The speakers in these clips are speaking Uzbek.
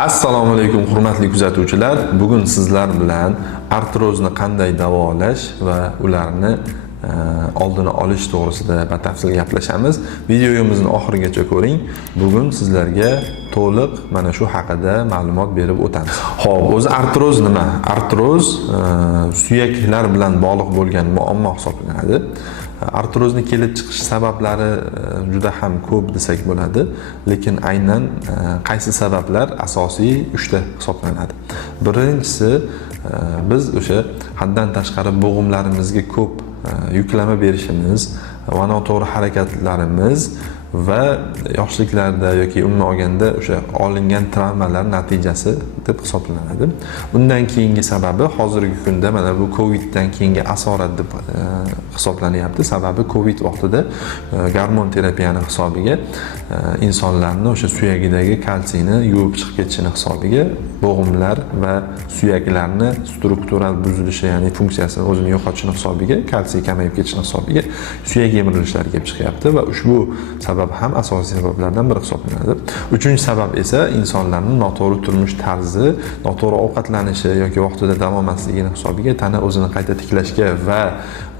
Assalomu alaykum hurmatli kuzatuvchilar. Bugun sizlar bilan artrozni qanday davolash va ularni oldini olish to'g'risida batafsil gaplashamiz. Videomizni oxirigacha ko'ring. Bugun sizlarga to'liq mana shu haqida ma'lumot berib o'tamiz. Xo'p, o'zi artroz nima? Artroz suyaklar bilan bog'liq bo'lgan muammo hisoblanadi. Artrozni kelib chiqish sabablari juda ham ko'p desak bo'ladi, lekin aynan qaysi sabablar asosiy 3 ta hisoblanadi. Birinchisi, biz o'sha haddan tashqari bo'g'imlarimizga ko'p yuklama berishimiz va noto'g'ri harakatlarimiz va yoshliklarda yoki umuman olganda o'sha olingan travmalar natijasi deb hisoblanadi. Bundan keyingi sababi hozirgi kunda mana bu Coviddan keyingi asorat deb hisoblanyapti. Sababi Covid vaqtida gormon terapiyani hisobiga insonlarning o'sha suyagidagi kalsiyni yuvib chiqib ketishini hisobiga bo'g'imlar va suyaklarni struktural buzilishi, ya'ni funksiyasini o'zini yo'qotishini hisobiga, kalsiy kamayib ketishini hisobiga suyak yemirilishlari kelib chiqyapti va ushbu sabab ham asosiy sabablardan biri hisoblanadi. Uchinchi sabab esa insonlarning noto'g'ri turmush tarzi, noto'g'ri ovqatlanishi yoki vaqtida dam olmasligini hisobiga tana o'zini qayta tiklashga va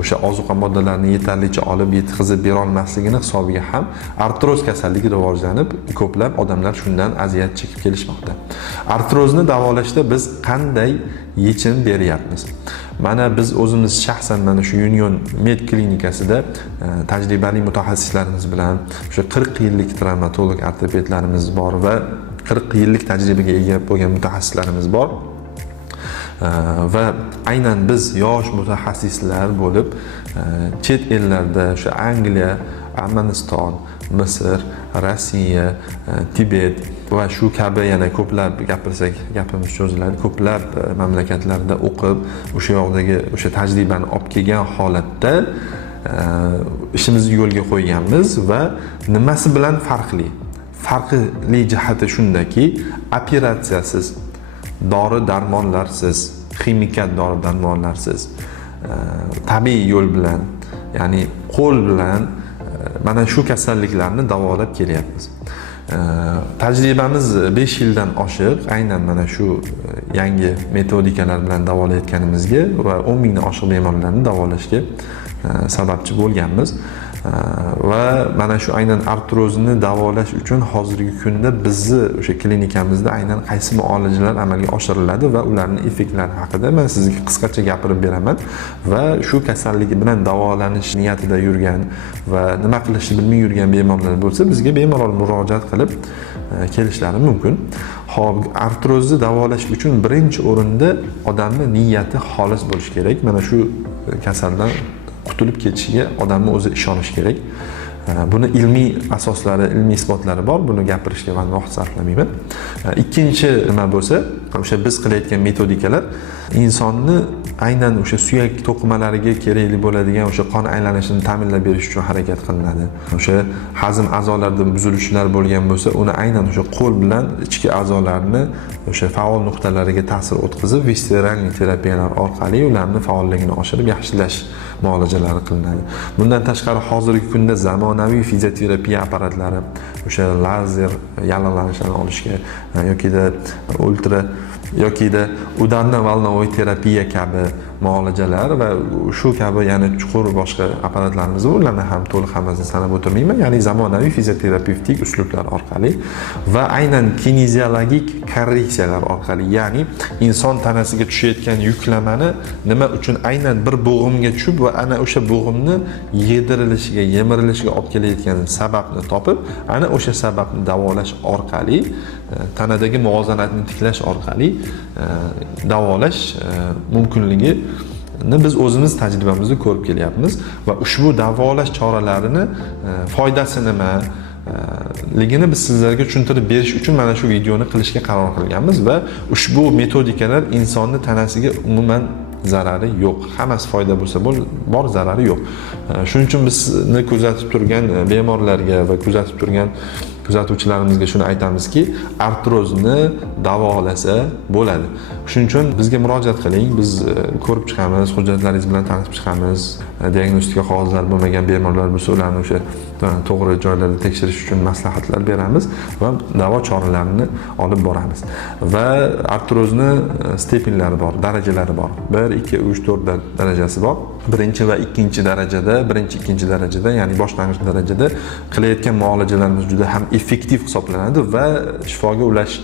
o'sha ozuqa moddalarini yetarlicha olib yetkazib bera olmasligini hisobiga ham artroz kasalligi rivojlanib, ko'plab odamlar shundan aziyat chekib kelishmoqda. Artrozni davolashda biz qanday yechim beryapmiz? Mana biz o'zimiz shaxsan mana shu Union Med klinikasida tajribali mutaxassislarimiz bilan o'sha 40 yillik travmatolog ortopedlarimiz bor va 40 yillik tajribaga ega bo'lgan mutaxassislarimiz bor. Va aynan biz yosh mutaxassislar bo'lib chet ellarda o'sha Angliya, Armaniston, Misr, Rossiya, Tibet va shu kabi yana ko'plab gapirsak gapimiz cho'ziladi. Ko'plab mamlakatlarda o'qib, o'sha yoqdagi o'sha tajribani olib kelgan holatda ishimizni yo'lga qo'yganmiz va nimasi bilan farqli? Farqli jihati shundaki, operatsiyasiz, dori-darmonlarsiz, ximikat dori-darmonlarsiz, tabiiy yo'l bilan, ya'ni qo'l bilan mana shu kasalliklarni davolab kelyapmiz. Tajribamiz 5 yildan oshiq aynan mana shu yangi metodikalar bilan davolayotganimizga va 10 mingdan oshiq bemorlarni davolashga sababchi bo'lganmiz. Va mana shu aynan artrozni davolash uchun hozirgi kunda bizni o'sha klinikamizda aynan qaysi muolajalar amalga oshiriladi va ularning effektlari haqida men sizga qisqacha gapirib beraman va shu kasallik bilan davolanish niyatida yurgan va nima qilishni bilmay yurgan bemorlar bo'lsa, bizga bemalol murojaat qilib kelishlari mumkin. Xo'p, artrozni davolash uchun birinchi o'rinda odamning niyati xolis bo'lishi kerak. Mana shu kasaldan qutulib ketishiga odamning o'zi ishonishi kerak. Buni ilmiy asoslari, ilmiy isbotlari bor. Buni gapirishga men vaqt sarflamayman. Ikkinchi nima bo'lsa, o'sha biz qilayotgan metodikalar insonni aynan o'sha suyak to'qimalariga kerakli bo'ladigan o'sha qon aylanishini ta'minlab berish uchun harakat qilinadi. O'sha hazm a'zolarida buzilishlar bo'lgan bo'lsa, uni aynan o'sha qo'l bilan ichki a'zolarni o'sha faol nuqtalariga ta'sir o'tkazib, visceral terapiyalar orqali ularning faolligini oshirib yaxshilash muolajalari qilinadi. Bundan tashqari hozirgi kunda zamonaviy fizioterapiya apparatlari, o'sha lazer yallig'lanishlarni olishga yokida ultra yokida udarno-volnovoy terapiya kabi muolajalar va shu kabi yana chuqur boshqa apparatlarimiz bor. Ularni ham to'liq hammasini sanab o'tirmayman. Ya'ni zamonaviy fizioterapevtik uslublar orqali va aynan kineziologik korreksiyalar orqali, ya'ni inson tanasiga tushayotgan yuklamani nima uchun aynan bir bo'g'imga tushib va ana o'sha bo'g'imni yedirilishiga, yemirilishiga olib kelayotgan sababni topib, ana o'sha sababni davolash orqali, tanadagi muvozanatni tiklash orqali davolash mumkinligi biz o'zimiz tajribamizda ko'rib kelyapmiz va ushbu davolash choralarini foydasi nima ligini biz sizlarga tushuntirib berish uchun mana shu videoni qilishga qaror qilganmiz va ushbu metodikalar insonni tanasiga umuman zarari yo'q. Hammasi foyda bo'lsa bor, zarari yo'q. Shuning uchun bizni kuzatib turgan bemorlarga va kuzatib turgan kuzatuvchilarimizga shuni aytamizki, artrozni davolasa bo'ladi. Shuning uchun bizga murojaat qiling, biz ko'rib chiqamiz, hujjatlaringiz bilan tanishib chiqamiz. Diagnostika qog'ozlari bo'lmagan bemorlar bo'lsa, ularni o'sha to'g'ri joylarda tekshirish uchun maslahatlar beramiz va davo choralarini olib boramiz. Va artrozni stepenlari bor, darajalari bor. 1, 2, 3, 4 darajasi bor. Birinchi va ikkinchi darajada, ikkinchi darajada, ya'ni boshlang'ich darajada qilayotgan muolajalarimiz juda ham effektiv hisoblanadi va shifoga ulash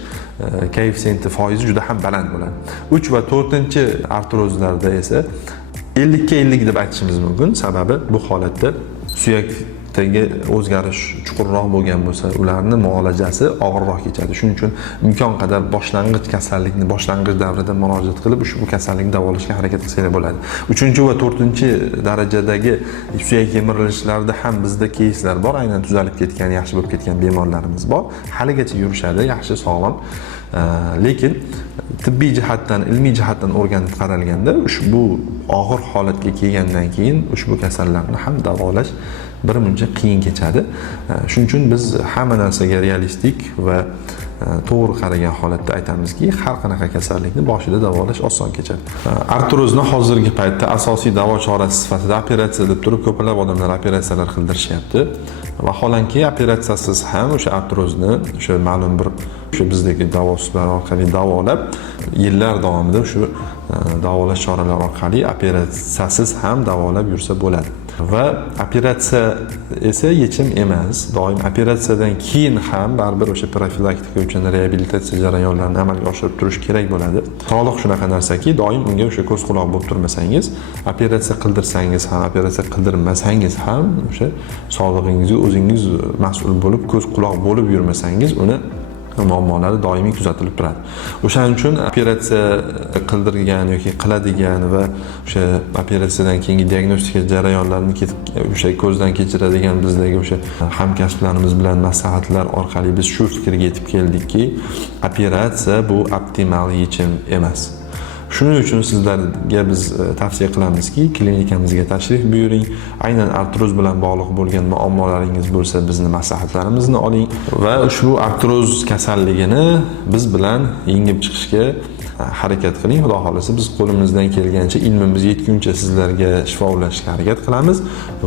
koeffitsiyenti foizi juda ham baland bo'ladi. 3 va 4-artrozlarda esa 50 ga 50 deb aytishimiz mumkin. Sababi bu holatda suyakdagi o'zgarish chuqurroq bo'lgan bo'lsa, ularning muolajasi og'irroq kechadi. Shuning uchun imkon qadar boshlang'ich kasallikni boshlang'ich davrida murojaat qilib, ushbu kasallikni davolashga harakat qilsanglar bo'ladi. 3 va 4-darajadagi suyak yemirilishlarida ham bizda keyslar bor, aynan tuzalib ketgan, yaxshi bo'lib ketgan bemorlarimiz bor. Haligacha yurishadi, yaxshi, sog'lom. Lekin tibbiy jihatdan, ilmiy jihatdan o'rganib qaralganda ushbu og'ir holatga kelgandan keyin ushbu kasallarni ham davolash birmuncha qiyin kechadi. Shuning uchun biz hamma narsaga realistik va to'g'ri qaragan holatda aytamizki, har qanaqa kasallikni boshida davolash oson kechadi. Artrozni hozirgi paytda asosiy davo chorasi sifatida operatsiya deb turib ko'plab odamlar operatsiyalar qildirishyapti. Vaholanki operatsiyasiz ham o'sha artrozni o'sha ma'lum bir bizdagi davo usullari orqali davolab, yillar davomida shu davolash choralari orqali operatsiyasiz ham davolab yursa bo'ladi. Va operatsiya esa yechim emas. Doim operatsiyadan keyin ham baribir o'sha profilaktika uchun reabilitatsiya jarayonlarini amalga oshirib turish kerak bo'ladi. Sog'liq shunaqa narsaki, doim unga o'sha ko'z quloq bo'lib turmasangiz, operatsiya qildirsangiz ham, operatsiya qildirmasangiz ham o'sha sog'lig'ingizga o'zingiz mas'ul bo'lib, ko'z quloq bo'lib yurmasangiz, uni muammolari doimiy kuzatilib turadi. O'shaning uchun operatsiya qildirgan yoki qiladigan va o'sha operatsiyadan keyingi diagnostika jarayonlarini o'sha ko'zdan kechiradigan bizdagi o'sha hamkasblarimiz bilan maslahatlar orqali biz shu fikrga yetib keldikki, operatsiya bu optimal yechim emas. Shuning uchun sizlarga biz tavsiya qilamizki, klinikamizga tashrif buyuring. Aynan artroz bilan bog'liq bo'lgan muammolaringiz bo'lsa, bizni maslahatlarimizni oling va ushbu artroz kasalligini biz bilan yengib chiqishga harakat qiling. Xudo xolasa biz qo'limizdan kelgancha, ilmimiz yetguncha sizlarga shifo ulashishga harakat qilamiz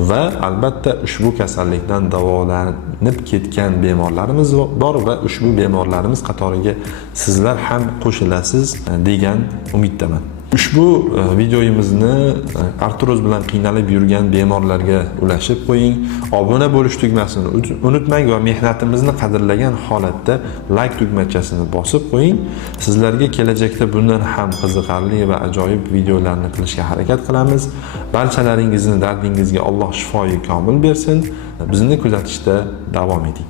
va albatta ushbu kasallikdan davolanib ketgan bemorlarimiz bor va ushbu bemorlarimiz qatoriga sizlar ham qo'shilasiz degan umiddaman. Ushbu videomizni artroz bilan qiynalib yurgan bemorlarga ulashib qo'ying. Obuna bo'lish tugmasini unutmang va mehnatimizni qadrlagan holatda like tugmachasini bosib qo'ying. Sizlarga kelajakda bundan ham qiziqarli va ajoyib videolarni qilishga harakat qilamiz. Barchalaringizni dardingizga Alloh shifoyi komil bersin. Bizni kuzatishda davom eting.